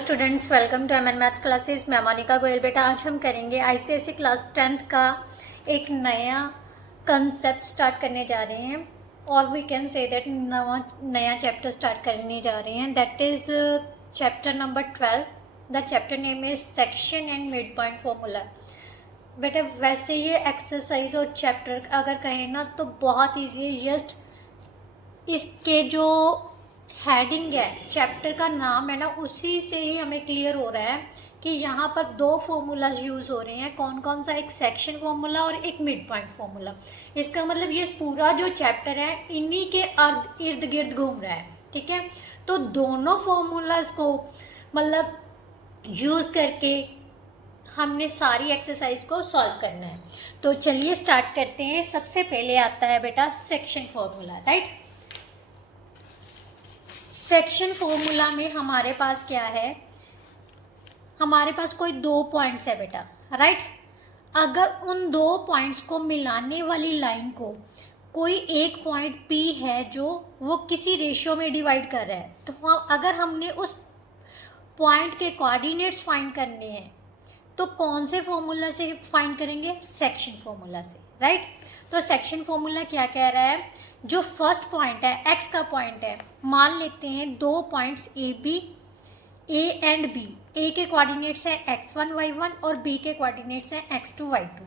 Students, welcome to MN maths classes. मैं मोनिका गोयल। बेटा आज हम करेंगे आईसीएसई क्लास 10th का एक नया कंसेप्ट स्टार्ट करने जा रहे हैं, और वी कैन से दैट नया चैप्टर स्टार्ट करने जा रहे हैं। That is chapter number 12। The chapter name is section and mid point formula. बेटा वैसे ये एक्सरसाइज और चैप्टर अगर कहें ना तो बहुत ईजी है। जस्ट इसके जो हेडिंग है, चैप्टर का नाम है ना, उसी से ही हमें क्लियर हो रहा है कि यहाँ पर दो फॉर्मूलाज यूज़ हो रहे हैं। कौन कौन सा? एक सेक्शन फॉर्मूला और एक मिड पॉइंट फॉर्मूला। इसका मतलब ये पूरा जो चैप्टर है इन्हीं के इर्द गिर्द घूम रहा है। ठीक है, तो दोनों फॉर्मूलाज को मतलब यूज़ करके हमने सारी एक्सरसाइज को सॉल्व करना है। तो चलिए स्टार्ट करते हैं। सबसे पहले आता है बेटा section formula. Right, section formula में हमारे पास क्या है? हमारे पास कोई दो पॉइंट्स है बेटा। राइट, अगर उन दो पॉइंट्स को मिलाने वाली लाइन को कोई एक पॉइंट P है जो वो किसी रेशियो में डिवाइड कर रहा है, तो अगर हमने उस पॉइंट के कोऑर्डिनेट्स फाइंड करने हैं तो कौन से फॉर्मूला से फाइंड करेंगे? सेक्शन फॉर्मूला से। राइट, तो सेक्शन फॉर्मूला क्या कह रहा है? जो फर्स्ट पॉइंट है, x का पॉइंट है, मान लेते हैं दो points A and B। A के कोऑर्डिनेट्स हैं x1 y1 और B के कोऑर्डिनेट्स हैं x2 y2।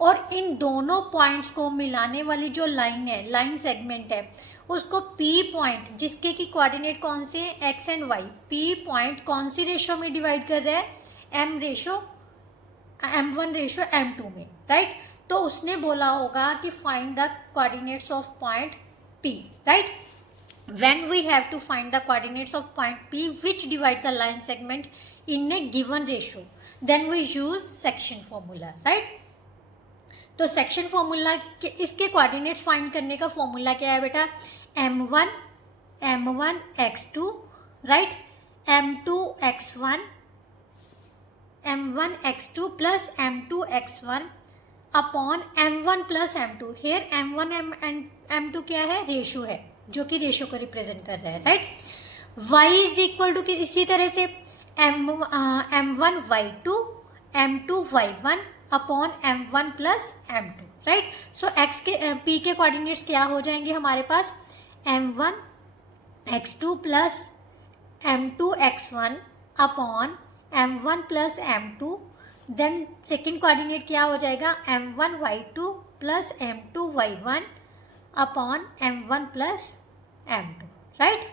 और इन दोनों पॉइंट्स को मिलाने वाली जो लाइन है, लाइन सेगमेंट है, उसको P पॉइंट, जिसके की कोऑर्डिनेट कौन से हैं? x and y। P point कौन सी रेशो में डिवाइड कर रहा है? m1 रेशो m2 में। राइट, तो उसने बोला होगा कि find the coordinates of point P। Right, when we have to find the coordinates of point P which divides a line segment in a given ratio, then we use section formula। right, तो section formula के इसके coordinates find करने का formula क्या है बेटा? m1 x2, right, m2 x1, m1 x2 plus m2 x1 upon m1 plus m2। Here m1 and m2 क्या है? रेशो है, जो कि रेशो को रिप्रेजेंट कर रहा है। Right, y is equal to इसी तरह से m1 y2 m2 y1 upon m1 plus m2। Right, so x के p के कोऑर्डिनेट्स क्या हो जाएंगे हमारे पास? m1 x2 plus m2 x1 upon m1 plus m2। Then second coordinate क्या हो जाएगा? m1 y2 plus m2 y1 upon m1 plus m2। Right,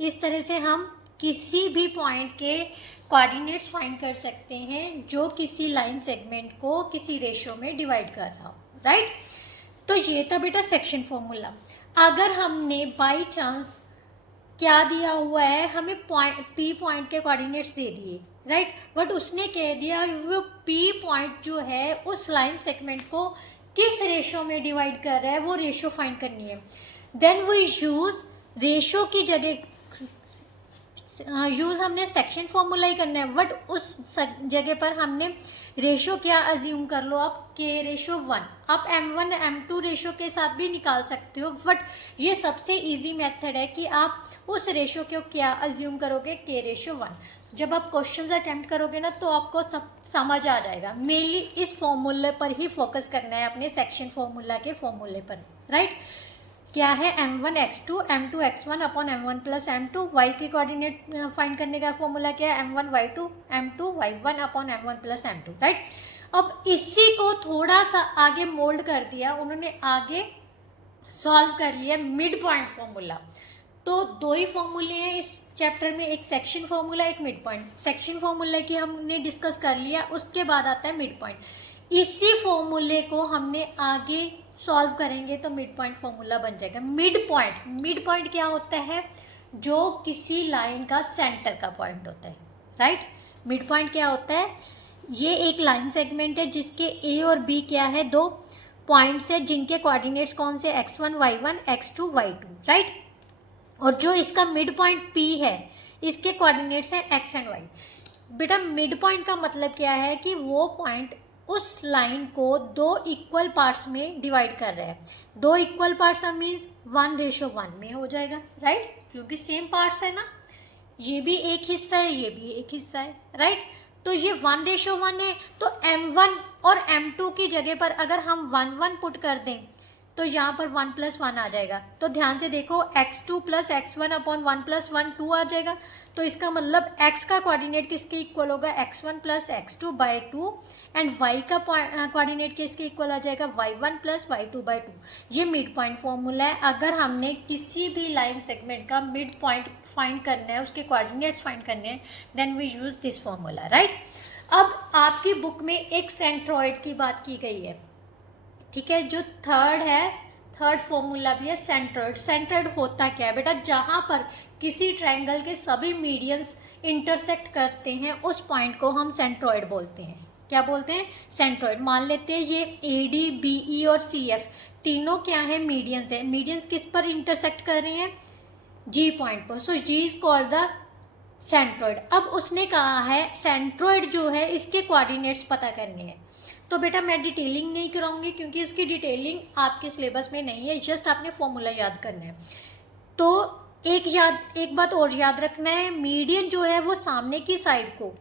इस तरह से हम किसी भी पॉइंट के कोऑर्डिनेट्स फाइंड कर सकते हैं जो किसी लाइन सेगमेंट को किसी रेशियो में डिवाइड कर रहा हो। राइट, तो ये था बेटा सेक्शन फॉर्मूला। अगर हमने बाई चांस क्या दिया हुआ है, हमें P पॉइंट के कोऑर्डिनेट्स दे दिए, राइट, बट उसने कह दिया वो P पॉइंट जो है उस लाइन सेगमेंट को किस रेशो में डिवाइड कर रहा है, वो रेशो फाइंड करनी है। देन वी यूज रेशो की जगह यूज हमने सेक्शन फॉर्मूला ही करना है, बट उस जगह पर हमने रेशो क्या अज्यूम कर लो आप? K ratio 1। आप m1 m2 रेशो के साथ भी निकाल सकते हो, बट ये सबसे इजी मेथड है कि आप उस रेशो को क्या अज्यूम करोगे? K ratio 1। जब आप क्वेश्चंस अटेम्प्ट करोगे ना तो आपको सब समझ आ जाएगा। मेनली इस फॉर्मूले पर ही फोकस करना है, अपने सेक्शन फॉर्मूला के फॉर्मूले पर। राइट, क्या है? m1 x2 m2 x1 upon m1 plus m2। y के कोऑर्डिनेट फाइंड करने का फॉर्मूला क्या है? m1 y2 m2 y1 upon m1 plus m2। Right, अब इसी को थोड़ा सा आगे मोल्ड कर दिया उन्होंने, आगे सॉल्व कर लिया मिड पॉइंट फॉर्मूला। तो दो ही फॉर्मूले हैं इस चैप्टर में, एक सेक्शन फॉर्मूला, एक मिड पॉइंट। सेक्शन फॉर्मूला की हमने डिस्कस कर लिया, उसके बाद आता है मिड पॉइंट। इसी फॉर्मूले को हमने आगे सॉल्व करेंगे तो मिड पॉइंट फॉर्मूला बन जाएगा। मिड पॉइंट क्या होता है? जो किसी लाइन का सेंटर का पॉइंट होता है। राइट, मिड पॉइंट क्या होता है? ये एक लाइन सेगमेंट है जिसके A और B क्या है? दो पॉइंट्स है जिनके कोऑर्डिनेट्स कौन से? x1 y1 x2 y2। Right, और जो इसका मिड पॉइंट P है, इसके कोऑर्डिनेट्स हैं x एंड y। बेटा मिड पॉइंट का मतलब क्या है? कि वो पॉइंट उस लाइन को दो इक्वल पार्ट्स में डिवाइड कर रहा है। दो इक्वल पार्ट्स मीन्स 1:1 में हो जाएगा। राइट, क्योंकि सेम पार्ट्स है ना। ये भी एक हिस्सा है, ये भी एक हिस्सा है, राइट। तो ये 1:1 है, तो m1 और m2 की जगह पर अगर हम 1 1 पुट कर दें तो यहाँ पर 1 + 1 आ जाएगा। तो ध्यान से देखो, x2 + x1 अपॉन 1 + 1 2 आ जाएगा। तो इसका मतलब x का कोऑर्डिनेट किसके इक्वल होगा, x1 + x2/2, एंड y का कोऑर्डिनेट किसके इक्वल आ जाएगा, y1 + y2/2। ये मिड पॉइंट फॉर्मूला है। अगर हमने किसी भी लाइन सेगमेंट का मिड पॉइंट फाइंड करना है, उसके कोऑर्डिनेट्स फाइंड करने हैं, then we use this formula, right. अब आपकी बुक में एक सेंट्रॉइड की बात की गई है, ठीक है। जो थर्ड फॉर्मूला भी है सेंट्रॉइड। सेंट्रॉइड होता क्या है बेटा, जहां पर किसी ट्रायंगल के सभी मीडियंस इंटरसेक्ट करते हैं उस पॉइंट को हम सेंट्रॉइड बोलते हैं। क्या बोलते हैं, सेंट्रॉइड। मान लेते हैं ये AD, BE और CF तीनों क्या है, मीडियंस है। मीडियंस किस पर इंटरसेक्ट कर रहे हैं, G पॉइंट पर। सो G is called the centroid. अब उसने कहा है सेंट्रॉइड जो है इसके कोऑर्डिनेट्स पता करने हैं। तो बेटा मैं डिटेलिंग नहीं कराऊंगी क्योंकि इसकी डिटेलिंग आपके सिलेबस में नहीं है, जस्ट आपने फॉर्मूला याद करना है। तो एक बात और याद रखना है, मीडियन जो है वो सामने की साइड को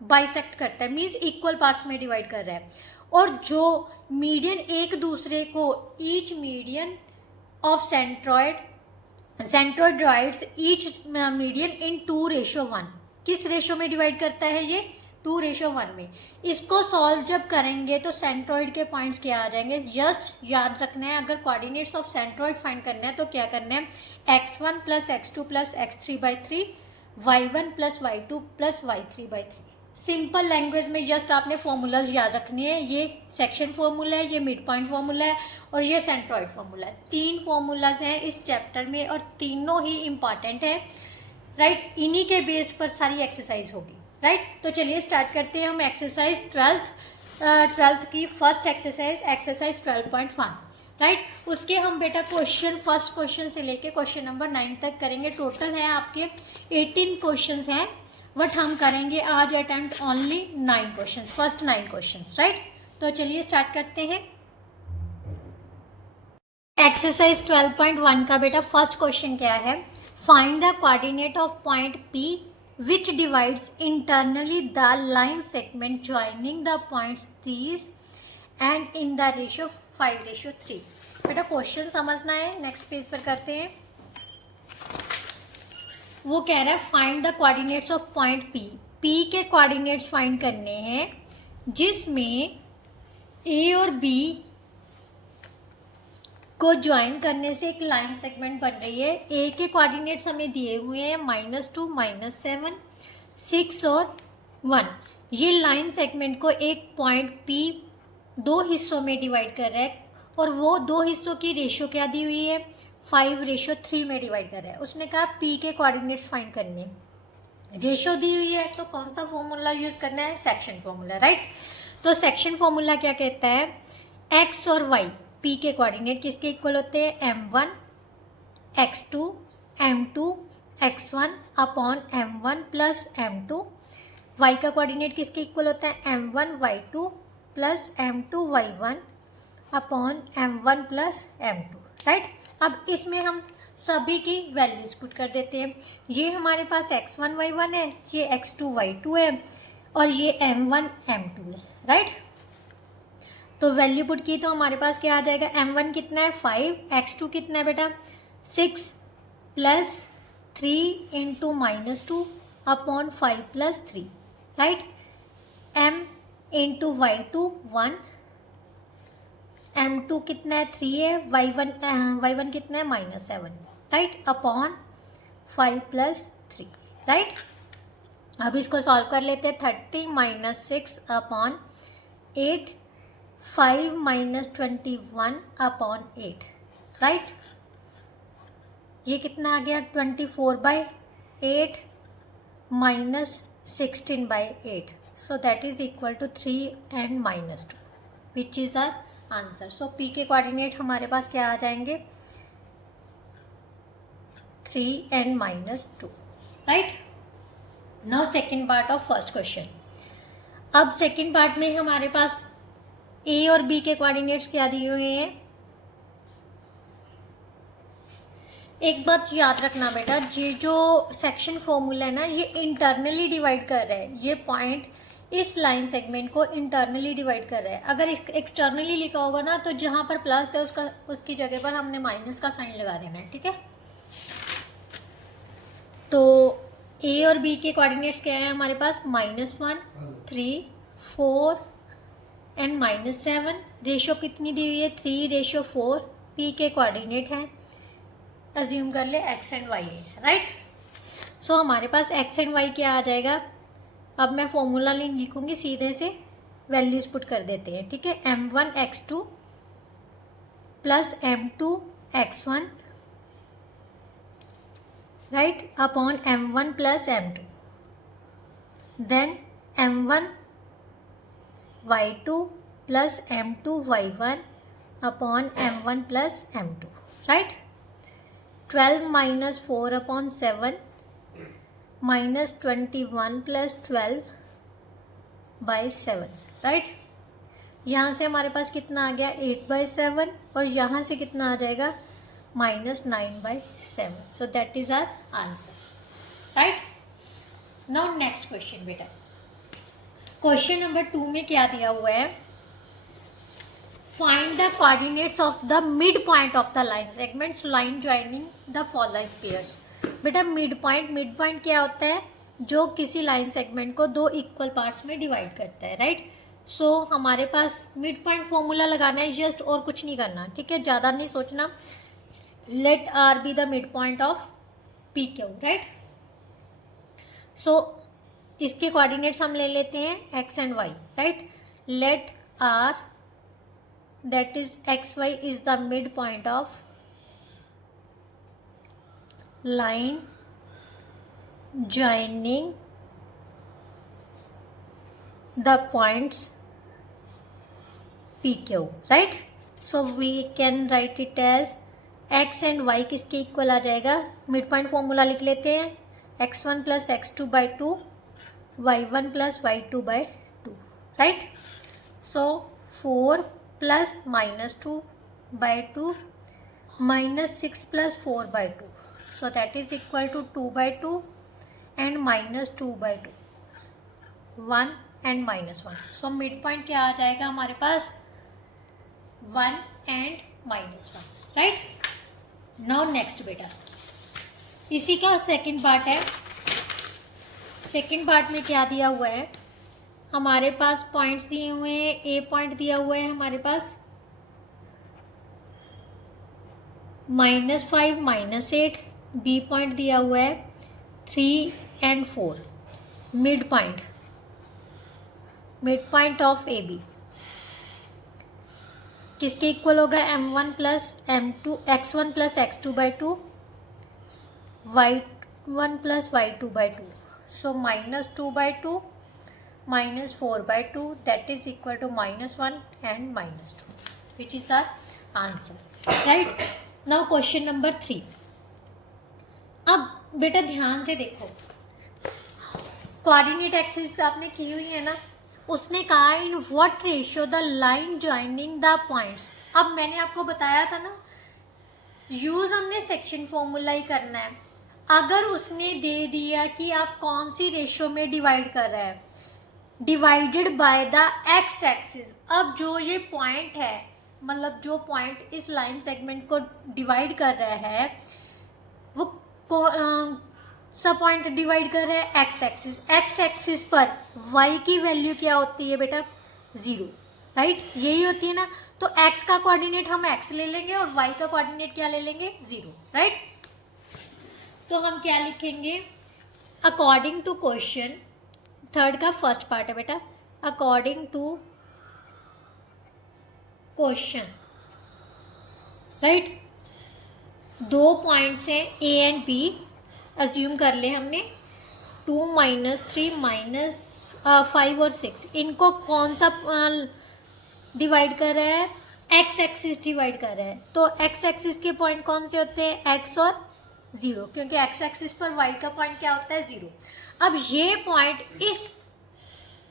बाइसेक्ट करता है, मीन्स इक्वल पार्ट्स में डिवाइड कर रहा है। और जो मीडियन एक दूसरे को, each median of centroid divides each median in 2:1। किस रेशो में डिवाइड करता है ये, 2:1 में। इसको सॉल्व जब करेंगे तो सेंट्रॉइड के पॉइंट्स क्या आ जाएंगे, जस्ट याद रखना है। अगर कोऑर्डिनेट्स ऑफ सेंट्रॉइड फाइंड करना है तो क्या करना है, x1 + x2 + x3/3, y1 + y2 + y3/3। Simple language में जस्ट आपने फॉर्मूलाज याद रखने हैं। ये सेक्शन फॉर्मूला है, ये मिड पॉइंट फॉर्मूला है और ये सेंट्रॉइड फॉर्मूला है। 3 फॉर्मूलाज हैं इस चैप्टर में और तीनों ही इंपॉर्टेंट है, राइट। इन्हीं के बेस्ड पर सारी एक्सरसाइज होगी, राइट। तो चलिए स्टार्ट करते हैं हम एक्सरसाइज 12th की फर्स्ट एक्सरसाइज 12.1, राइट। उसके हम बेटा फर्स्ट क्वेश्चन से लेके क्वेश्चन नंबर 9 तक करेंगे। टोटल है आपके 18 क्वेश्चन हैं, बट हम करेंगे आज attempt only 9 question, first 9 question, right. तो चलिए स्टार्ट करते हैं। एक्सरसाइज 12.1 का बेटा फर्स्ट क्वेश्चन क्या है, find the coordinate of point P which divides internally the line segment joining the points these and in the ratio 5:3। बेटा क्वेश्चन समझना है, नेक्स्ट पेज पर करते हैं। वो कह रहा है find the coordinates of point P के कोऑर्डिनेट्स फाइंड करने हैं जिसमें A और B को ज्वाइन करने से एक लाइन सेगमेंट बन रही है। A के कोऑर्डिनेट्स हमें दिए हुए हैं -2, -7, 6 और 1। ये लाइन सेगमेंट को एक पॉइंट P 2 हिस्सों में डिवाइड कर रहा है और वो 2 हिस्सों की रेशो क्या दी हुई है, 5:3 में डिवाइड कर रहा है। उसने कहा P के कोऑर्डिनेट्स फाइंड करने, रेशो दी हुई है तो कौन सा फॉर्मूला यूज करना है, सेक्शन फॉर्मूला, राइट। तो सेक्शन फॉर्मूला क्या कहता है, x और y P के कोऑर्डिनेट किसके इक्वल होते हैं, m1 x2 m2 x1 upon m1 + m2। y का कोऑर्डिनेट किसके इक्वल होता है, m1 y2 + m2 y1 upon m1 + m2, right. अब इसमें हम सभी की वैल्यूज पुट कर देते हैं। ये हमारे पास x1 y1 है, ये x2 y2 है और ये m1 m2 है, राइट। तो वैल्यू पुट की तो हमारे पास क्या आ जाएगा, m1 कितना है 5, x2 कितना है बेटा 6 + 3 × -2 upon 5 + 3, right. m × y2 1, m2 कितना है 3 है, y1 कितना है -7, राइट, अपॉन 5 + 3, राइट। अब इसको सॉल्व कर लेते हैं। 30 - 6 अपॉन 8, 5 - 21 अपॉन 8, राइट। ये कितना आ गया 24/8 - 16/8, so that is equal to 3 and -2 which is our answer. So P के कोऑर्डिनेट हमारे पास क्या आ जाएंगे, 3 and -2, right. Now second part of first question. अब सेकेंड पार्ट में हमारे पास A और B के कोऑर्डिनेट्स क्या दिए हुए हैं, एक बात याद रखना बेटा, ये जो सेक्शन फॉर्मूला है ना, ये इंटरनली डिवाइड कर रहा है, ये पॉइंट इस लाइन सेगमेंट को इंटरनली डिवाइड कर रहा है। अगर एक्सटर्नली लिखा होगा ना, तो जहाँ पर प्लस है उसकी जगह पर हमने माइनस का साइन लगा देना है, ठीक है। तो ए और बी के कोऑर्डिनेट्स क्या है हमारे पास, -1, 3, 4 एंड -7। रेशो कितनी दी हुई है, 3:4। पी के कोऑर्डिनेट है, अज्यूम कर ले x एंड y है, राइट। सो हमारे पास x एंड y क्या आ जाएगा। अब मैं फॉर्मूला लिखूंगी, सीधे से वैल्यूज पुट कर देते हैं, ठीक है। m1 x2 plus m2 x1, right, upon m1 plus m2, then m1 y2 plus m2 y1 upon m1 plus m2, right. 12 minus 4 upon 7 -21 plus 12 by 7, right. यहाँ से हमारे पास कितना आ गया, 8/7, और यहाँ से कितना आ जाएगा, -9/7। So that is our answer, right. Now next question बेटा, क्वेश्चन नंबर 2 में क्या दिया हुआ है, find the coordinates of the mid point of the line segments line joining the following pairs. बेटा मिड पॉइंट क्या होता है, जो किसी लाइन सेगमेंट को दो इक्वल पार्ट्स में डिवाइड करता है, राइट। सो हमारे पास मिड पॉइंट फॉर्मूला लगाना है जस्ट, और कुछ नहीं करना, ठीक है, ज़्यादा नहीं सोचना। Let R be the mid point of P Q, right. So इसके कोऑर्डिनेट्स हम ले लेते हैं x and y, right. Let R, that is xy is the midpoint of line joining the points PQ, right? So we can write it as x and y किसके equal आ जाएगा, mid point formula लिख लेते हैं, x1 plus x2/2 y1 plus y2/2, right. So 4 plus -2/2 -6 plus 4/2, so that is equal to 2/2 and -2/2, 1 and -1। So mid point क्या आ जाएगा हमारे पास, 1 एंड -1, राइट। नाउ नेक्स्ट बेटा, इसी का सेकंड पार्ट है। सेकंड पार्ट में क्या दिया हुआ है, हमारे पास पॉइंट्स दिए हुए हैं, ए पॉइंट दिया हुआ है हमारे पास -5 -8, बी पॉइंट दिया हुआ है 3 and 4। Mid point of A B किसके इक्वल होगा, m1 plus m2 x1 plus x2/2 y1 plus y2/2, so -2/2 -4/2, that is equal to -1 and -2, which is our answer, right। now question number 3। अब बेटा ध्यान से देखो, कोऑर्डिनेट एक्सिस आपने की हुई है ना, उसने कहा इन what ratio the line joining the points. अब मैंने आपको बताया था ना, यूज हमने सेक्शन फॉर्मूला ही करना है। अगर उसने दे दिया कि आप कौन सी रेशियो में डिवाइड कर रहे हैं, divided by the x axis. अब जो ये पॉइंट है, मतलब जो पॉइंट इस लाइन सेगमेंट को डिवाइड कर रहा है, वो सब पॉइंट डिवाइड कर रहा है एक्स एक्सिस। एक्स एक्सिस पर वाई की वैल्यू क्या होती है बेटा, 0, राइट, यही होती है ना। तो एक्स का कोऑर्डिनेट हम एक्स ले लेंगे और वाई का कोऑर्डिनेट क्या ले लेंगे, 0, राइट। तो हम क्या लिखेंगे, अकॉर्डिंग टू क्वेश्चन, थर्ड का फर्स्ट पार्ट है बेटा, अकॉर्डिंग टू क्वेश्चन, राइट। दो पॉइंट्स हैं ए एंड बी, अज्यूम कर ले हमने 2 -3 -5 और 6, इनको कौन सा डिवाइड कर रहा है, एक्स एक्सिस डिवाइड कर रहा है। तो एक्स एक्सिस के पॉइंट कौन से होते हैं, एक्स और 0, क्योंकि एक्स एक्सिस पर वाई का पॉइंट क्या होता है, 0। अब ये पॉइंट इस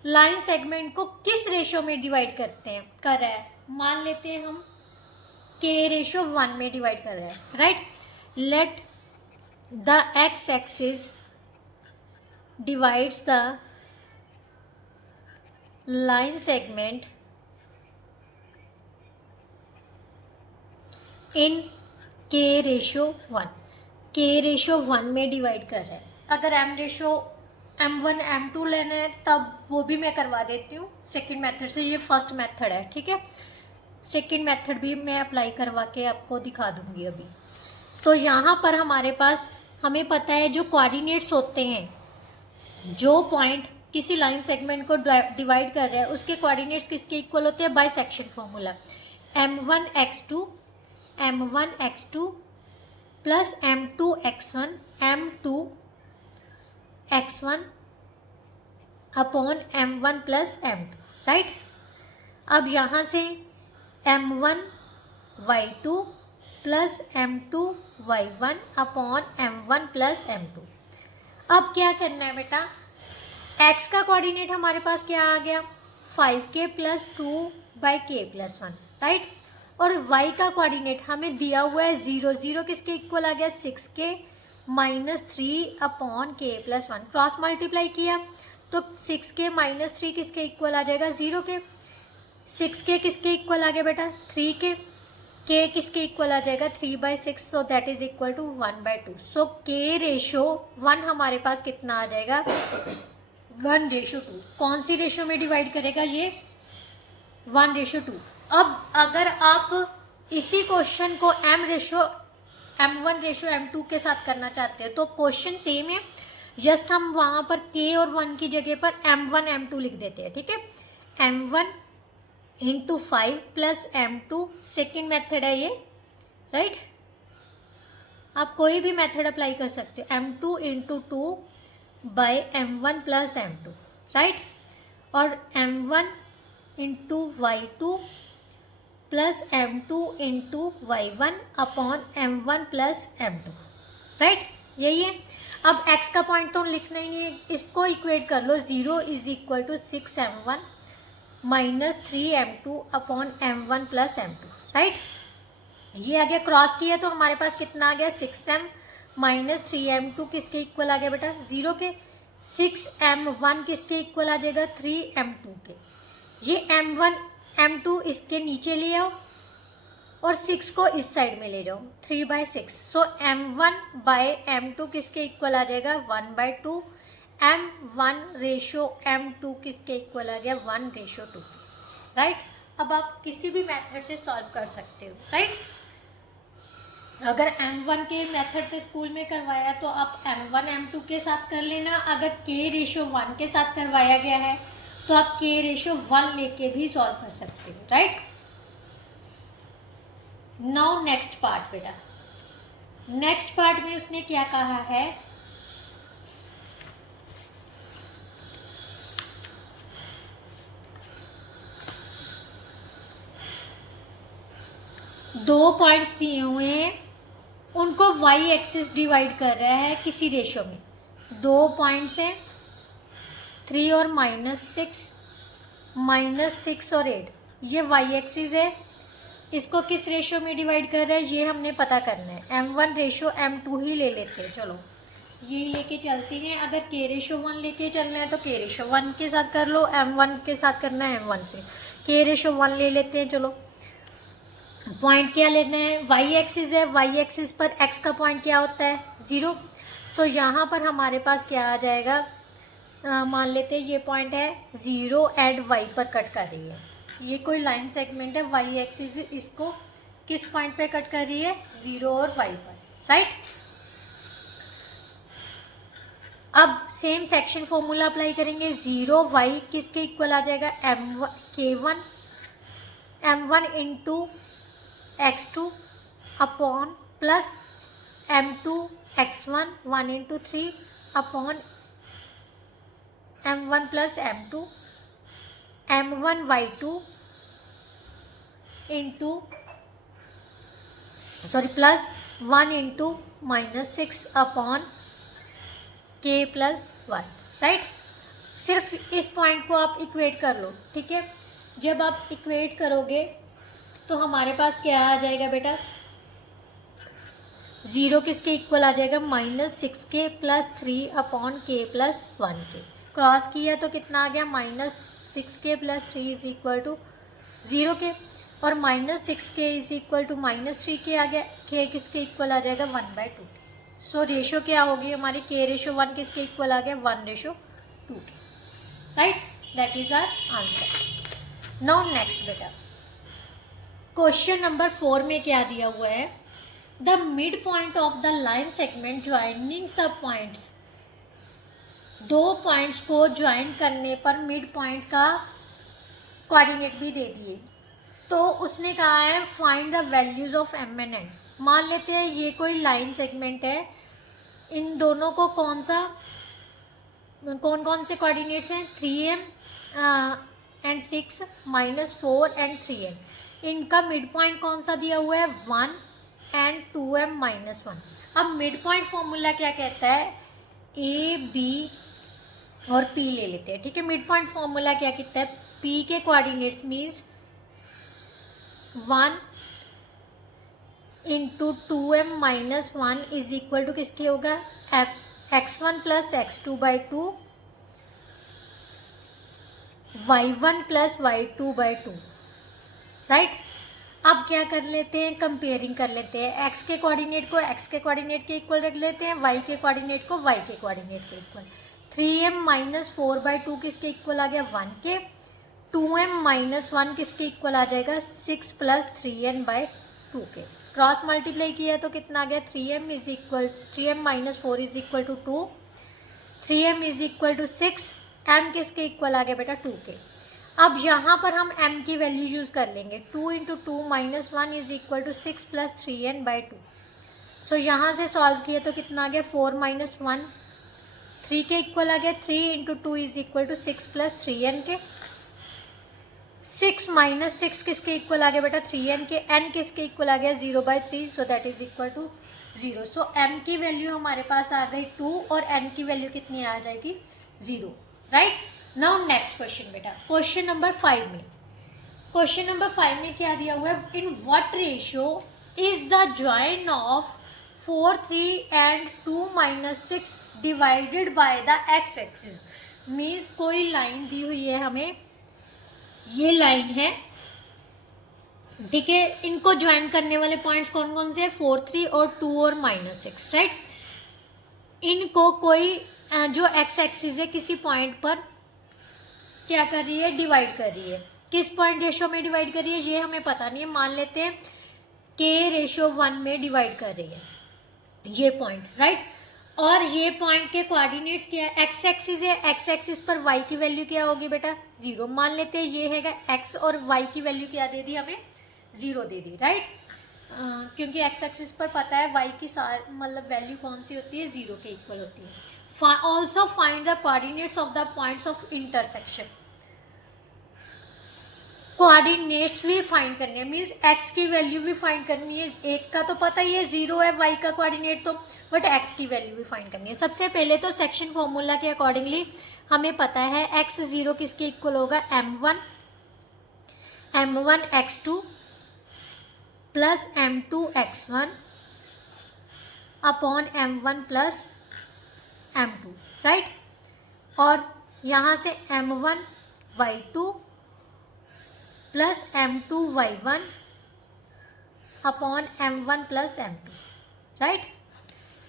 लाइन सेगमेंट को किस रेशियो में डिवाइड कर रहा है, मान लेते हैं हम k/1 में डिवाइड कर रहा है, right. let the x-axis divides the line segment in k ratio 1, k ratio 1 में डिवाइड कर रहा है। अगर m रेशो m1 m2 लेना है तब वो भी मैं करवा देती हूँ सेकंड मेथड से। ये फर्स्ट मेथड है, ठीक है। सेकंड मेथड भी मैं अप्लाई करवा के आपको दिखा दूंगी अभी। तो यहाँ पर हमारे पास हमें पता है जो कोऑर्डिनेट्स होते हैं, जो पॉइंट किसी लाइन सेगमेंट को डिवाइड कर रहे हैं उसके कोऑर्डिनेट्स किसके इक्वल होते हैं, by section formula. m1 x2 plus m2 x1 m2 x1 upon m1 plus m2, right. अब यहाँ से m1 y2 plus m2 y1 upon m1 plus m2। अब क्या करना है बेटा, x का कोऑर्डिनेट हमारे पास क्या आ गया, 5k plus 2/k plus 1, right. और y का कोऑर्डिनेट हमें दिया हुआ है 0, 0 किसके इक्वल आ गया, 6k minus 3 upon k plus 1। Cross multiply किया तो 6k माइनस 3 किसके इक्वल आ जाएगा, 0 के। 6k किसके इक्वल आ गया बेटा, 3k। k किसके इक्वल आ जाएगा, 3/6, so that is equal to 1/2। सो k रेशो 1 हमारे पास कितना आ जाएगा, 1:2। कौन सी रेशो में डिवाइड करेगा ये, 1:2। अब अगर आप इसी क्वेश्चन को m1 रेशो m2 के साथ करना चाहते हैं तो क्वेश्चन सेम है, जस्ट हम वहाँ पर k और 1 की जगह पर m1 m2 लिख देते हैं, ठीक है। m1 into 5 plus m2, second method है ये, राइट। आप कोई भी मेथड अप्लाई कर सकते हो, m2 into 2 by m1 plus m2, right. और m1 into y2 plus m2 into y1 upon m1 plus m2, right. यही है। अब x का पॉइंट तो लिखना ही नहीं है, इसको इक्वेट कर लो, 0 is equal to 6m1 minus 3m2 upon m1 plus m2, right. ये आ गया, क्रॉस किया तो हमारे पास कितना आ गया, 6m माइनस 3m2 किसके इक्वल आ गया बेटा, 0 के। 6m1 किसके इक्वल आ जाएगा, 3m2 के। ये m1 m2 इसके नीचे ले आओ और 6 को इस साइड में ले जाओ, 3/6। सो m1 बाय m2 किसके इक्वल आ जाएगा, 1/2। m1 रेशो m2 किसके इक्वल आ गया, 1:2, राइट। अब आप किसी भी मेथड से सॉल्व कर सकते हो, राइट। अगर m1 के मेथड से स्कूल में करवाया तो आप m1 m2 के साथ कर लेना। अगर k रेशो 1 के साथ करवाया गया है तो आप k रेशो 1 लेके भी सॉल्व कर सकते हो, राइट। नाउ नेक्स्ट पार्ट बेटा, नेक्स्ट पार्ट में उसने क्या कहा है, दो पॉइंट्स दिए हुए हैं, उनको y एक्सिस डिवाइड कर रहा है किसी रेशो में। दो पॉइंट्स हैं, 3 और -6 और 8, ये y एक्सिस है। इसको किस रेशो में डिवाइड कर रहा है ये हमने पता करना है। m1 रेशो m2 ही ले लेते हैं, चलो ये लेके चलते हैं। अगर k रेशो 1 लेके चलना है तो k रेशो 1 के साथ कर लो, m1 के साथ करना है m1 से। k रेशो 1 ले लेते हैं, चलो। पॉइंट क्या लेना है, y एक्सिस है, y एक्सिस पर x का पॉइंट क्या होता है, 0। सो यहाँ पर हमारे पास क्या आ जाएगा, मान लेते हैं ये पॉइंट है 0 एंड y पर कट कर रही है। ये कोई लाइन सेगमेंट है, y एक्सिस इसको किस पॉइंट पे कट कर रही है, 0 और y पर, राइट। अब सेम सेक्शन फॉर्मूला अप्लाई करेंगे, 0y किसके इक्वल आ जाएगा, m1 into x2 upon plus m2 x1 1 into 3 upon m1 plus m2 m1 y2 into plus 1 into -6 upon k plus 1, right. सिर्फ इस पॉइंट को आप इक्वेट कर लो, ठीक है। जब आप इक्वेट करोगे तो हमारे पास क्या आ जाएगा बेटा, 0 किसके इक्वल आ जाएगा, -6k + 3/k + 1k। क्रॉस किया तो कितना आ गया, -6k + 3 = 0k, और -6k = -3k आ गया। k किसके इक्वल आ जाएगा, 1/2। सो रेशो क्या होगी हमारी, k/1 किसके इक्वल आ गया, 1/2। Right, that is our answer. Now next बेटा, क्वेश्चन नंबर 4 में क्या दिया हुआ है, the mid point of the line segment joining the points. दो पॉइंट्स को ज्वाइन करने पर मिड पॉइंट का कोऑर्डिनेट भी दे दिए। तो उसने कहा है find the values of m and n। मान लेते हैं ये कोई लाइन सेगमेंट है, इन दोनों को कौन कौन से कोऑर्डिनेट्स हैं, 3m एंड 6, -4 एंड 3n। इनका मिड पॉइंट कौन सा दिया हुआ है, 1 एंड 2m -1। अब मिड पॉइंट फॉर्मूला क्या कहता है, a b और p ले लेते हैं। ठीक है, मिड पॉइंट फॉर्मूला क्या कहता है, p के कोऑर्डिनेट्स मीन्स 1 × 2m -1 = किसके होगा, x1 + x2/2 y1 + y2/2। Right, अब क्या कर लेते हैं, कंपेयरिंग कर लेते हैं। x के कोऑर्डिनेट को x के कोऑर्डिनेट के इक्वल रख लेते हैं, y के कोऑर्डिनेट को y के कोऑर्डिनेट के इक्वल। 3m -4/2 किसके इक्वल आ गया, 1 के। 2m -1 किसके इक्वल आ जाएगा, 6 + 3n/2 के। क्रॉस मल्टीप्लाई किया तो कितना आ गया, 3m -4 = 2, 3m = 6, m किसके इक्वल आ गया बेटा, 2 के। अब यहाँ पर हम m की वैल्यू यूज़ कर लेंगे, 2 × 2 -1 = 6 + 3n/2। सो यहाँ से सॉल्व किया तो कितना आ गया, 4 - 1 3 के इक्वल आ गया, 3 × 2 = 6 + 3n के। 6 - 6 किसके इक्वल आ गया बेटा, 3n के। n किसके इक्वल आ गया, 0/3, so that is equal to 0। सो m की वैल्यू हमारे पास आ गई 2 और n की वैल्यू कितनी आ जाएगी, 0। राइट, नाउ नेक्स्ट क्वेश्चन बेटा, क्वेश्चन नंबर 5 में। क्वेश्चन नंबर 5 में क्या दिया हुआ है, इन what ratio is the join of 4 3 and 2 - 6 divided by the x axis. Means कोई लाइन दी हुई है हमें, ये लाइन है, ठीक है, इनको ज्वाइन करने वाले पॉइंट्स कौन कौन से हैं, 4 3 और 2 और -6। राइट, इनको कोई जो x एक्सिस है किसी पॉइंट पर क्या कर रही है, डिवाइड कर रही है। किस पॉइंट रेशो में डिवाइड कर रही है ये हमें पता नहीं है, मान लेते हैं k/1 में डिवाइड कर रही है ये पॉइंट। राइट, और ये पॉइंट के कोऑर्डिनेट्स क्या है, एक्स एक्सिस है, एक्स एक्सिस पर y की वैल्यू क्या होगी बेटा, 0। मान लेते हैं ये हैगा x और y की वैल्यू क्या दे दी हमें, 0 दे दी। राइट, क्योंकि एक्स एक्सिस पर पता है y की मतलब वैल्यू कौन सी होती है, 0 के इक्वल होती है। Also find the coordinates of the points of intersection. Coordinates भी फाइंड करनी है, मीन्स x की वैल्यू भी फाइंड करनी है। एक का तो पता ही है 0 है y का कोऑर्डिनेट, तो बट x की वैल्यू भी फाइंड करनी है। सबसे पहले तो सेक्शन फॉर्मूला के अकॉर्डिंगली हमें पता है x0 किसके इक्वल होगा, m1 x2 plus m2 x1 upon m1 plus m2। Right, और यहाँ से m1 y2 plus m2 y1 upon m1 plus m2। Right,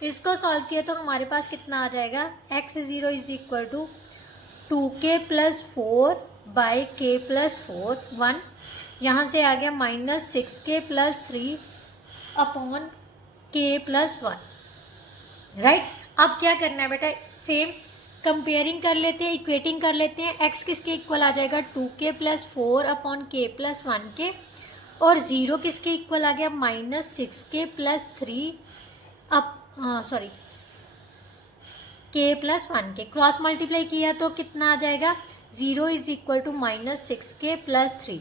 इसको सॉल्व किया तो हमारे पास कितना आ जाएगा, x0 = 2k + 4/k + 4 1। यहाँ से आ गया -6k + 3 अपॉन k + 1। राइट, अब क्या करना है बेटा, सेम कंपेयरिंग कर लेते हैं, इक्वेटिंग कर लेते हैं। x किसके इक्वल आ जाएगा, 2k + 4 अपॉन k + 1 के, और 0 किसके इक्वल आ गया, -6k + 3 k + 1 के। क्रॉस मल्टीप्लाई किया तो कितना आ जाएगा, 0 = -6k + 3,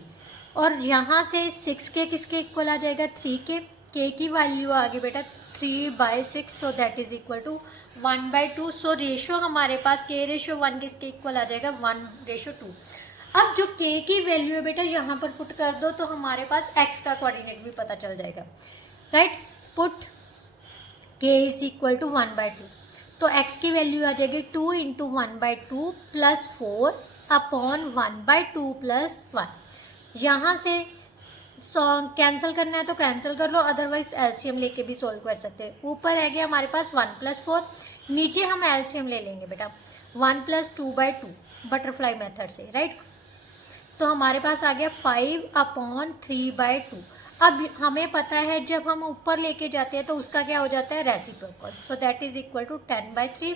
और यहाँ से 6k किसके इक्वल आ जाएगा, 3k। k की वैल्यू आ गई बेटा 3/6, so that is equal to 1/2। So ratio हमारे पास k/1 किसके इक्वल आ जाएगा, 1/2। अब जो k की वैल्यू है बेटा यहाँ पर पुट कर दो तो हमारे पास x का कोऑर्डिनेट भी पता चल जाएगा। Right, put k is equal to 1/2, तो x की वैल्यू आ जाएगी 2 इंटू 1/2 प्लस 4 अपॉन 1/2 प्लस 1। यहाँ से कैंसिल करना है तो कैंसिल कर लो, अदरवाइज एलसीएम लेके भी सोल्व कर सकते हैं। ऊपर है गया हमारे पास 1 प्लस 4, नीचे हम एलसीएम ले लेंगे बेटा 1 प्लस 2/2 बटरफ्लाई मेथड से, राइट। तो हमारे पास आ गया 5/3/2। अब हमें पता है जब हम ऊपर लेके जाते हैं तो उसका क्या हो जाता है, reciprocal, so that is equal to 10/3।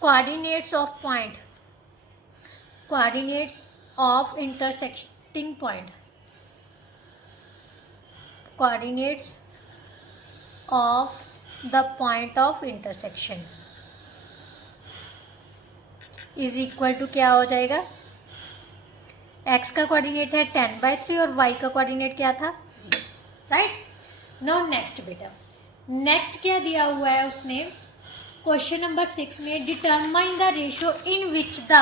Coordinates of point, coordinates of intersecting point, coordinates of the point of intersection is equal to क्या हो जाएगा, x का कोऑर्डिनेट है 10/3 और y का कोऑर्डिनेट क्या था, 0, राइट। नाउ नेक्स्ट बेटा, नेक्स्ट क्या दिया हुआ है उसने क्वेश्चन नंबर 6 में, determine the ratio in which the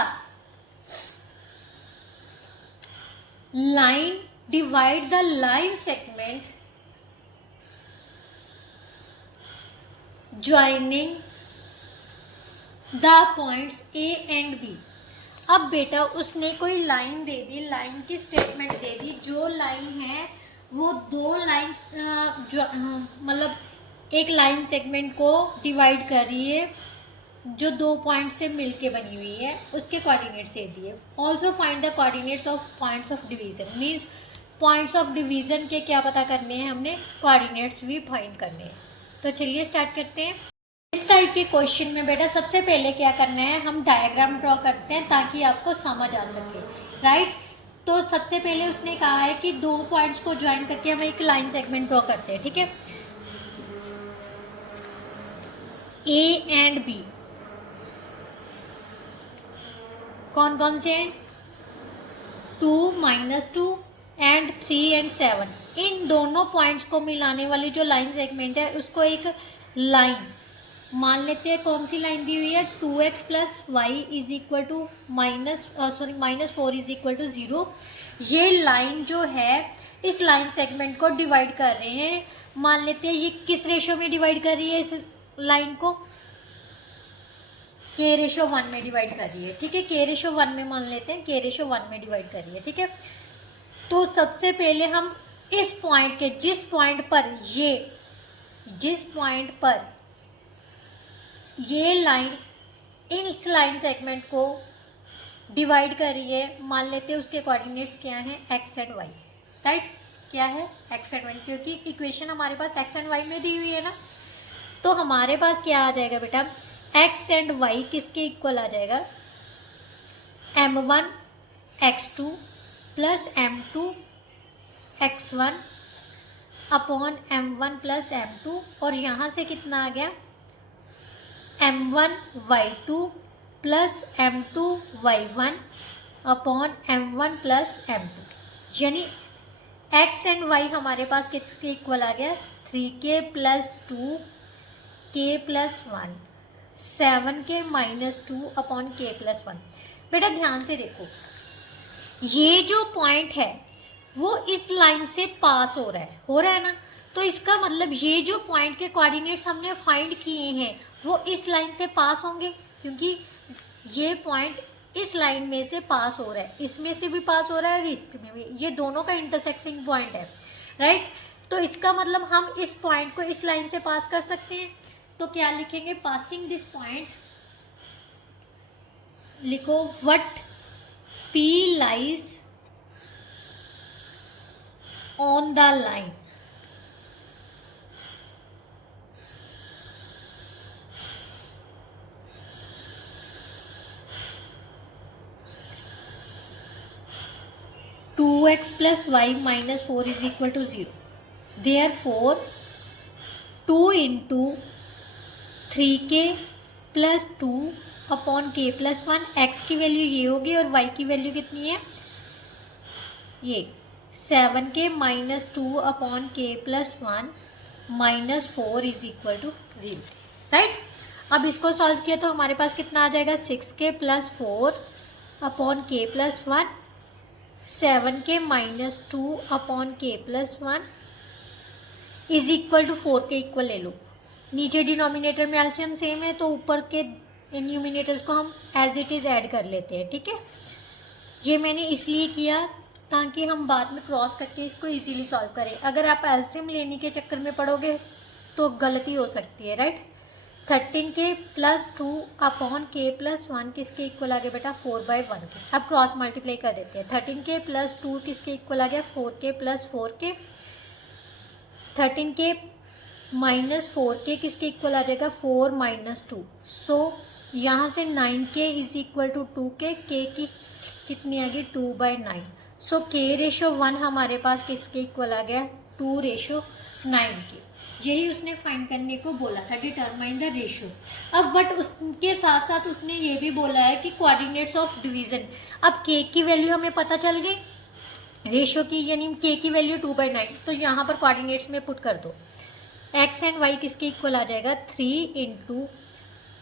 line divide the line segment joining the points A and B। अब बेटा उसने कोई लाइन दे दी, लाइन की स्टेटमेंट दे दी, जो लाइन है वो दो लाइन मतलब एक लाइन सेगमेंट को डिवाइड कर रही है जो दो पॉइंट से मिलके बनी हुई है, उसके कोऑर्डिनेट्स दे दिए। Also find the coordinates of points of division, means points of division के क्या पता करने हैं हमने, कोऑर्डिनेट्स भी फाइंड करने हैं। तो चलिए स्टार्ट करते हैं। इस टाइप के क्वेश्चन में बेटा सबसे पहले क्या करना है, हम डायग्राम ड्रॉ करते हैं ताकि आपको समझ आ सके, राइट। तो सबसे पहले उसने कहा है कि दो पॉइंट्स को ज्वाइन करके हम एक लाइन सेगमेंट ड्रॉ करते हैं, ठीक है। A एंड B कौन कौन से हैं, 2, -2 एंड 3 एंड 7। इन दोनों पॉइंट्स को मिलाने वाली जो लाइन सेगमेंट है उसको एक लाइन मान लेते हैं। कौन सी लाइन दी हुई है, 2x plus Y is equal to -4 is equal to 0। ये लाइन जो है इस लाइन सेगमेंट को डिवाइड कर रहे हैं। मान लेते हैं ये किस रेशो में डिवाइड कर रही है, इस लाइन को k/1 में डिवाइड कर रही है, ठीक है। k/1 में मान लेते हैं, k/1 में डिवाइड कर रही है, ठीक है। तो सबसे पहले हम इस पॉइंट के जिस पॉइंट पर ये लाइन इस लाइन सेगमेंट को डिवाइड कर रही है, मान लेते हैं उसके कोऑर्डिनेट्स क्या हैं, x एंड y, राइट। क्या है, x एंड y, क्योंकि इक्वेशन हमारे पास x एंड y में दी हुई है ना। तो हमारे पास क्या आ जाएगा बेटा, x एंड y किसके इक्वल आ जाएगा, m1 x2 plus m2 x1 upon m1 plus m2, और यहाँ से कितना आ गया, m1 y2 plus m2 y1 upon m1 plus m2, यानी x एंड y हमारे पास किसके इक्वल आ गया, 3k plus 2k plus 1, 7k minus 2 upon k plus 1। बेटा ध्यान से देखो, ये जो पॉइंट है वो इस लाइन से पास हो रहा है ना। तो इसका मतलब ये जो पॉइंट के कोऑर्डिनेट्स हमने फाइंड किए हैं वो इस लाइन से पास होंगे, क्योंकि ये पॉइंट इस लाइन में से पास हो रहा है, इसमें से भी पास हो रहा है और इसमें भी, ये दोनों का इंटरसेक्टिंग पॉइंट है, राइट। तो इसका मतलब हम इस पॉइंट को इस लाइन से पास कर सकते हैं। तो क्या लिखेंगे, पासिंग दिस पॉइंट, लिखो what P lies on the line, two X plus Y minus 4 is equal to 0। Therefore 2 into 3k plus 2 upon k plus 1, x की वैल्यू ये होगी और y की वैल्यू कितनी है, ये 7k minus 2 upon k plus 1 minus 4 is equal to 0, right. अब इसको सॉल्व किया तो हमारे पास कितना आ जाएगा, 6k plus 4 upon k plus 1, 7k minus 2 upon k plus 1 is equal to 4 के इक्वल ले लो, नीचे डिनोमिनेटर में एलसीएम सेम है तो ऊपर के न्यूमिनेटर्स को हम एज इट इज़ ऐड कर लेते हैं, ठीक है। ये मैंने इसलिए किया ताकि हम बाद में क्रॉस करके इसको इजीली सॉल्व करें। अगर आप एलसीएम लेने के चक्कर में पड़ोगे तो गलती हो सकती है, right. 13k plus 2 upon k plus 1 किसके इक्वल आ गया बेटा 4/1 के। अब क्रॉस मल्टीप्लाई कर देते हैं। 13k प्लस 2 किसके इक्वल आ गया 4k plus 4k। 13k minus 4k किसके इक्वल आ जाएगा 4 माइनस 2। सो यहाँ से 9k is equal to 2k, k की कितनी आ गई 2/9। सो k/1 हमारे पास किसके इक्वल आ गया 2/9 के। यही उसने फाइंड करने को बोला था, डिटरमाइन द रेशो। अब बट उसके साथ साथ उसने ये भी बोला है कि कोऑर्डिनेट्स ऑफ डिवीज़न। अब k की वैल्यू हमें पता चल गई रेशो की, यानी k की वैल्यू 2/9, तो यहाँ पर कोऑर्डिनेट्स में पुट कर दो। x एंड y किसके इक्वल आ जाएगा 3 into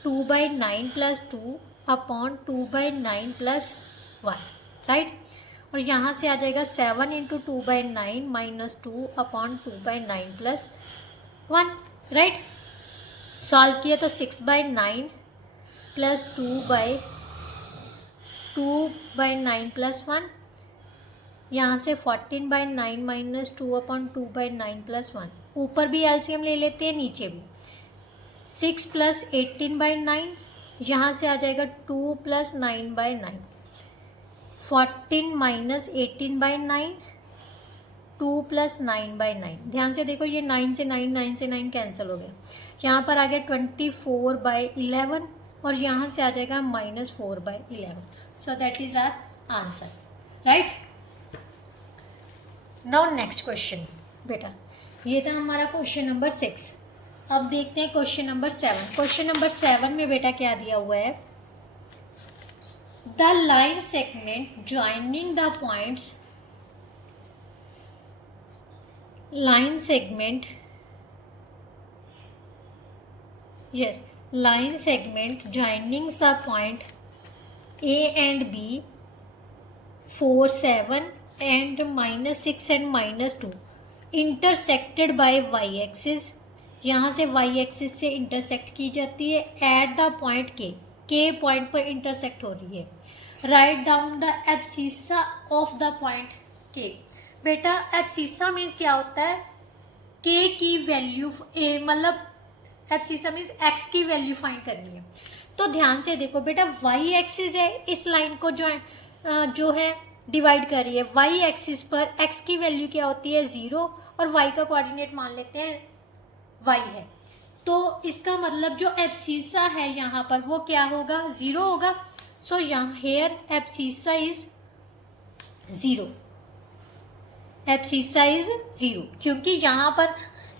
2/9 plus 2 upon 2/9 plus 1, right. और यहाँ से आ जाएगा 7 into 2/9 minus 2 upon 2/9 plus 1, right. Solve किया तो 6/9 प्लस 2/9 प्लस 1, यहाँ से 14/9 माइनस 2 अपॉन 2/9 प्लस 1। ऊपर भी एलसीएम ले लेते हैं, नीचे भी। 6 प्लस 18/9, यहाँ से आ जाएगा 2 प्लस 9/9। 14 minus 18/9, 2 plus 9/9। ध्यान से देखो ये 9 से 9, 9 से 9 कैंसिल हो गया। यहाँ पर आ गया 24/11 और यहाँ से आ जाएगा minus 4/11। So that is our answer, right. Now next question बेटा, ये था हमारा क्वेश्चन नंबर 6। अब देखते हैं क्वेश्चन नंबर 7। क्वेश्चन नंबर 7 में बेटा क्या दिया हुआ है, the line segment joining the points, line segment joining the point A and B 4, 7 and -6 and -2 intersected by y-axis। यहाँ से y-axis से इंटरसेक्ट की जाती है at the point K point पर इंटरसेक्ट हो रही है। Write down the abscissa of the point K। बेटा एब्सिसा मीन्स क्या होता है, k की वैल्यू मतलब एब्सिसा मीन्स x की वैल्यू फाइंड करनी है। तो ध्यान से देखो बेटा, y एक्सिस है, इस लाइन को जो है डिवाइड कर रही है। y एक्सिस पर x की वैल्यू क्या होती है 0 और y का कोऑर्डिनेट मान लेते हैं y है। तो इसका मतलब जो एब्सिसा है यहाँ पर वो क्या होगा 0 होगा। सो यहाँ here abscissa is 0, abscissa is 0, क्योंकि यहाँ पर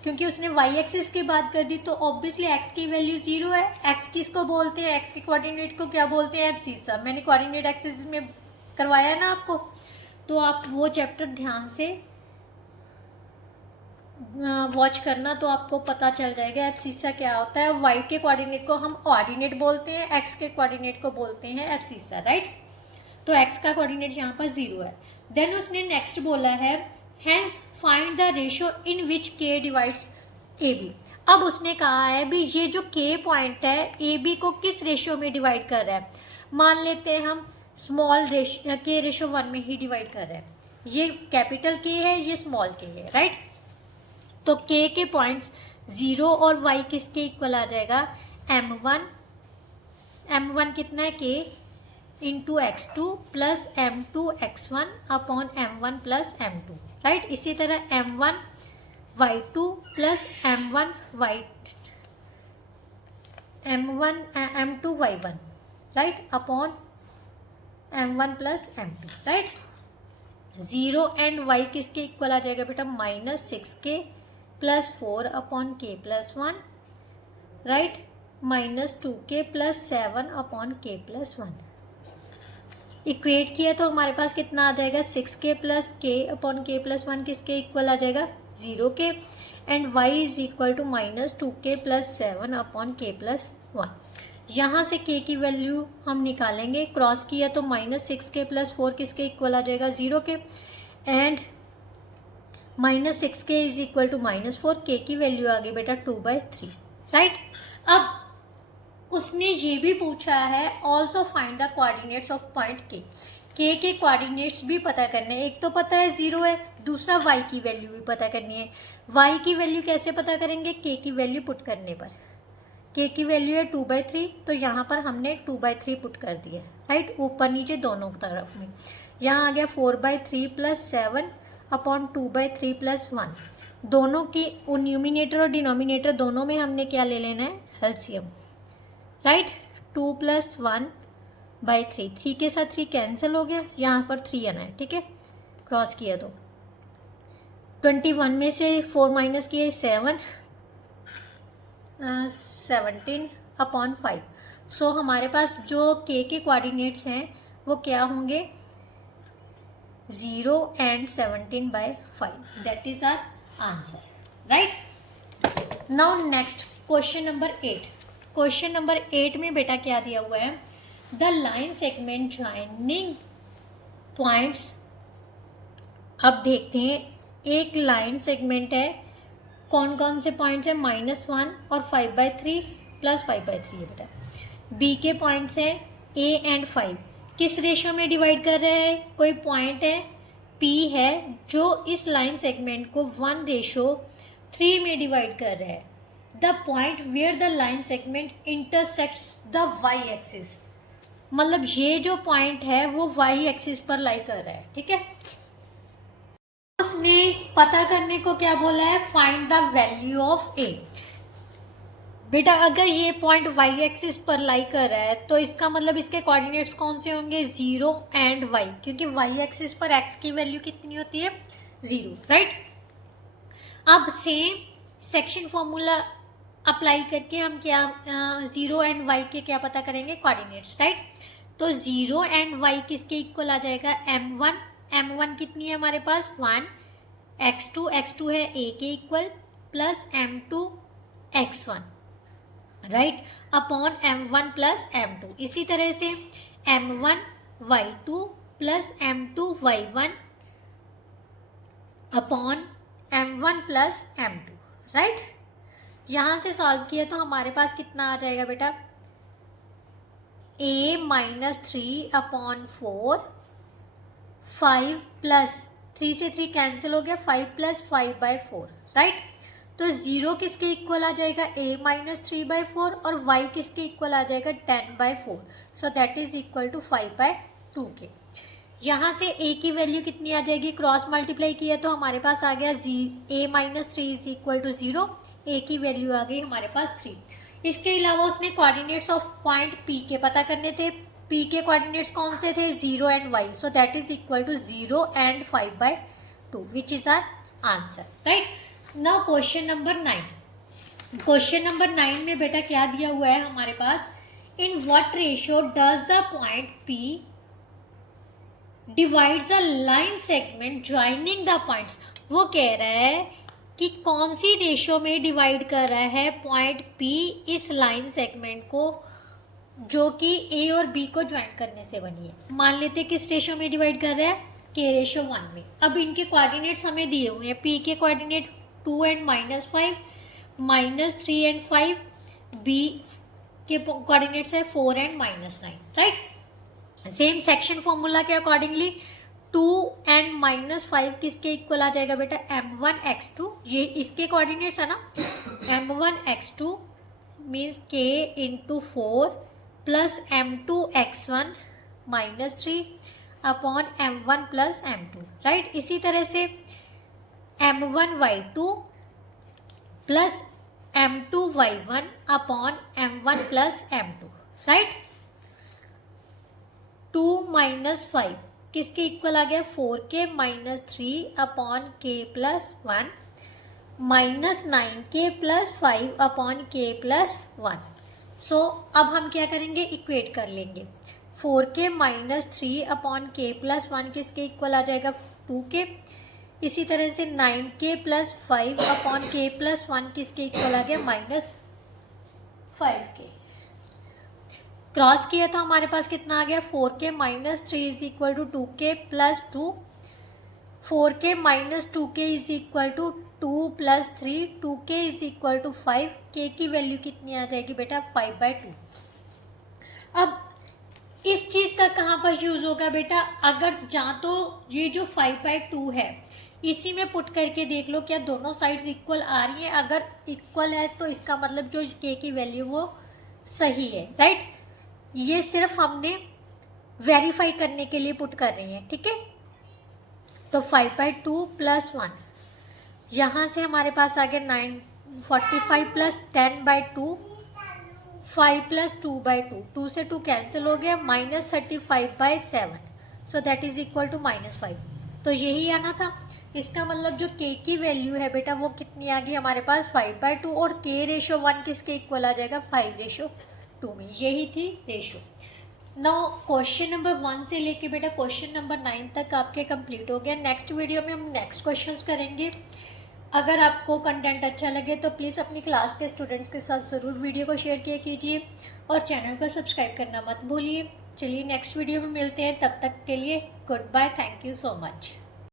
क्योंकि उसने y एक्सिस की बात कर दी तो ऑब्वियसली x की वैल्यू 0 है। x किसको बोलते हैं, x के कोऑर्डिनेट को क्या बोलते हैं एब्सिसा। मैंने कोऑर्डिनेट एक्सिस में करवाया है ना आपको, तो आप वो चैप्टर ध्यान से वॉच करना तो आपको पता चल जाएगा एब्सिसा क्या होता है। y के कोऑर्डिनेट को हम ऑर्डिनेट बोलते हैं, x के कोऑर्डिनेट को बोलते हैं एब्सिसा, राइट। तो x का कोऑर्डिनेट यहाँ पर 0 है। देन उसने नेक्स्ट बोला है hence find the ratio in which k divides AB। अब उसने कहा है भी ये जो k पॉइंट है AB को किस रेशो में डिवाइड कर रहा है। मान लेते हैं हम स्मॉल k/1 में ही डिवाइड कर रहा है। ये कैपिटल K है, ये स्मॉल k है, राइट। तो k के पॉइंट्स 0 और y किसके इक्वल आ जाएगा m1 कितना है k into x2 plus m2 x1 upon m1 plus m2, right. इसी तरह m1 y2 plus m2 y1, right, upon m1 plus m2, right. 0 and y किसके इक्वल आ जाएगा बेटा -6k plus 4 upon k plus 1, right, -2k plus 7 upon k plus 1। Equate किया तो हमारे पास कितना आ जाएगा 6k plus k upon k plus 1 किसके इक्वल आ जाएगा 0k and y is equal to -2k plus 7 upon k plus 1। यहाँ से k की वैल्यू हम निकालेंगे, क्रॉस किया तो -6k प्लस 4 किसके इक्वल आ जाएगा 0k and -6k is equal to -4, k की वैल्यू आ गई बेटा 2/3। राइट। अब उसने ये भी पूछा है also find the coordinates of point के के कोऑर्डिनेट्स भी पता करने हैं। एक तो पता है 0 है, दूसरा y की वैल्यू भी पता करनी है। y की वैल्यू कैसे पता करेंगे? k की वैल्यू पुट करने पर। k की वैल्यू है 2/3, तो यहाँ पर हमने 2/3 पुट कर दिया, राइट, ऊपर नीचे दोनों तरफ में। यहाँ आ गया 4/3 + 7 अपॉन 2/3 + 1। दोनों की न्यूमिनेटर और डिनोमिनेटर दोनों में हमने क्या ले लेना है? LCM, right. 2 + 1/3, 3 के साथ 3 कैंसिल हो गया, यहाँ पर 3 आना है, ठीक है, क्रॉस किया तो 21 में से 4 माइनस किए 7, 17 अपॉन 5। सो हमारे पास जो के कोऑर्डिनेट्स हैं वो क्या होंगे? 0 and 17/5। That is our answer, right. Now next question number 8। Question number 8 में बेटा क्या दिया हुआ है? The line segment joining points. अब देखते हैं, एक लाइन सेगमेंट है, कौन कौन से पॉइंट्स है? -1 और 5/3 + 5/3 है बेटा। बी के पॉइंट्स हैं a एंड 5। किस रेशो में डिवाइड कर रहे हैं? कोई पॉइंट है P है जो इस लाइन सेगमेंट को 1:3 में डिवाइड कर रहा है। The point where the line segment intersects the y axis. मतलब ये जो पॉइंट है वो y एक्सिस पर लाई कर रहा है, ठीक है। उसने पता करने को क्या बोला है? Find the value of a। बेटा अगर ये पॉइंट y एक्सिस पर लाई कर रहा है तो इसका मतलब इसके कोऑर्डिनेट्स कौन से होंगे? 0 एंड y, क्योंकि y एक्सिस पर x की वैल्यू कितनी होती है? 0, राइट। अब सेम सेक्शन फॉर्मूला अप्लाई करके हम क्या 0 एंड y के क्या पता करेंगे? Coordinates, right. तो 0 एंड y किसके इक्वल आ जाएगा? m1 कितनी है हमारे पास? 1। x2 है a के equal plus m2 x1, right, upon m1 + m2। इसी तरह से m1 y2 plus m2 y1 upon m1 + m2, right. यहाँ से सॉल्व किया तो हमारे पास कितना आ जाएगा बेटा? a - 3 अपॉन 4, 5 + 3 से 3 कैंसिल हो गया, 5 + 5/4, राइट। तो 0 किसके इक्वल आ जाएगा? a - 3/4 और y किसके इक्वल आ जाएगा? 10/4। So that is equal to 5/2 के। यहाँ से a की वैल्यू कितनी आ जाएगी? क्रॉस मल्टीप्लाई किया तो हमारे पास आ गया a - 3 is equal to 0। a की वैल्यू आ गई हमारे पास 3। इसके अलावा उसने कोऑर्डिनेट्स ऑफ पॉइंट p के पता करने थे। p के कोऑर्डिनेट्स कौन से थे? 0 and y। So that is equal to 0 and 5/2 which is our answer, right. Now question number 9। Question number 9 में बेटा क्या दिया हुआ है हमारे पास? In what ratio does the point P divides the line segment joining the points. वो कह रहा है कि कौन सी रेशियो में डिवाइड कर रहा है पॉइंट P इस लाइन सेगमेंट को जो कि A और B को ज्वाइन करने से बनी है। मान लेते किस रेशियो में डिवाइड कर रहा है? k/1 में। अब इनके कोऑर्डिनेट्स हमें दिए हुए हैं। P के कोऑर्डिनेट 2 एंड -5, -3 एंड 5, B के कोऑर्डिनेट्स है 4 and -9, right. Same section formula के अकॉर्डिंगली 2 एंड -5 किसके इक्वल आ जाएगा बेटा? m1 x2। ये इसके कोऑर्डिनेट्स है ना। m1 x2 means k × 4 plus m2 x1 -3 upon m1 + m2, right. इसी तरह से m1 y2 plus m2 y1 upon m1 + m2, right. 2 - 5 किसके इक्वल आ गया? 4k -3 upon k + 1 -9k + 5 upon k + 1। सो अब हम क्या करेंगे? इक्वेट कर लेंगे। 4k -3 अपॉन k + 1 किसके इक्वल आ जाएगा? 2k। इसी तरह से 9k + 5 अपॉन k + 1 किसके इक्वल आ गया? -5k। क्रॉस किया तो हमारे पास कितना आ गया? 4k - 3 is equal to 2k + 2 4k minus 2k is equal to 2 plus 3, 2k is equal to 5, k की वैल्यू कितनी आ जाएगी बेटा 5/2। अब इस चीज़ का कहाँ पर यूज़ होगा बेटा, अगर जहाँ तो ये जो 5/2 है इसी में पुट करके देख लो क्या दोनों साइड्स इक्वल आ रही हैं, अगर इक्वल है तो इसका मतलब जो k की वैल्यू वो सही है, राइट। ये सिर्फ हमने वेरीफाई करने के लिए पुट कर रहे हैं, ठीक है। तो 5/2 प्लस 1, यहाँ से हमारे पास आ गया 945 प्लस 10/2, 5 प्लस 2/2, 2 से 2 कैंसिल हो गया, -35/7, so that is equal to -5। तो यही आना था। इसका मतलब जो k की वैल्यू है बेटा वो कितनी आ गई हमारे पास 5/2, और k रेशो 1 किसके इक्वल आ जाएगा 5/2 में, यही थी रेशो। नाउ क्वेश्चन नंबर 1 से लेके बेटा क्वेश्चन नंबर 9 तक आपके कंप्लीट हो गया। नेक्स्ट वीडियो में हम नेक्स्ट क्वेश्चंस करेंगे। अगर आपको कंटेंट अच्छा लगे तो प्लीज़ अपनी क्लास के स्टूडेंट्स के साथ ज़रूर वीडियो को शेयर किया कीजिए और चैनल को सब्सक्राइब करना मत भूलिए। चलिए नेक्स्ट वीडियो में मिलते हैं, तब तक के लिए goodbye, thank you so much.